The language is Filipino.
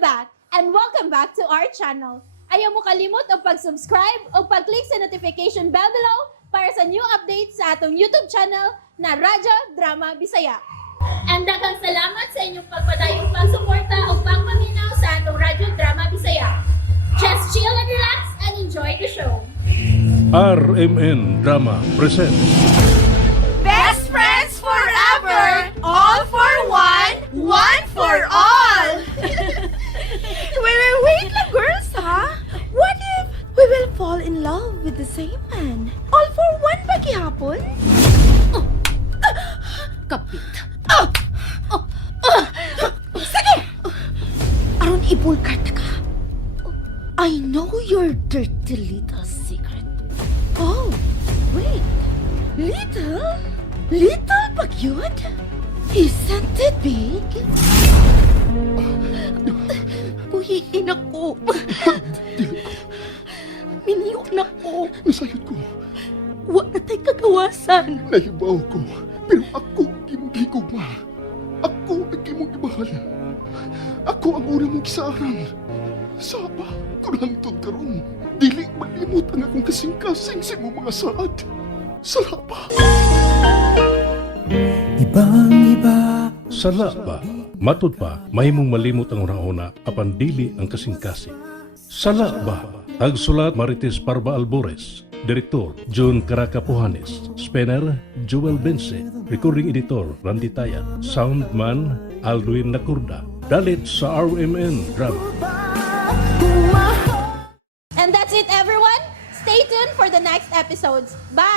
back and welcome back to our channel. Ayaw mo kalimot o pag-subscribe o pag-click sa notification bell below para sa new updates sa atong YouTube channel na Radyo Drama Bisaya. And daghang salamat sa inyong pagpadayong pagsuporta o pagpaminaw sa atong Radyo Drama Bisaya. Just chill and relax and enjoy the show. RMN Drama presents Best friends forever, all for one, one for all. Wait lang, girls, ha? What if we will fall in love with the same man? All for one ba gihapon? Kapit. Sige! Aron ibulkart ka. I know your dirty little secret. Oh, wait. Little? Little ba yun? Isn't it big? Buhiin ako. Miniyok na ko. Nasayod ko, Wa na tayo kagawasan. nahibaw ko, pero ako ang imong gigugma. Ako ang imong imahal. Ako ang unang mong kisaaran. Saba, kulangtod karon. Dili malimot ang akong kasing-kasing sa imong mga saad. Salaba. Ibang-iba. Sala Ba. Matud pa, mahimong malimot ang una-una apan dili ang kasing-kasing. Sala Ba. Tagsulat Marites Parba Albores. Direktor June Caracapujanes. Spener Joel Bense. Recording Editor Randy Tayat. Soundman Alduin Nacurda. Dalit sa RMN Drama. And that's it, everyone. Stay tuned for the next episodes. Bye!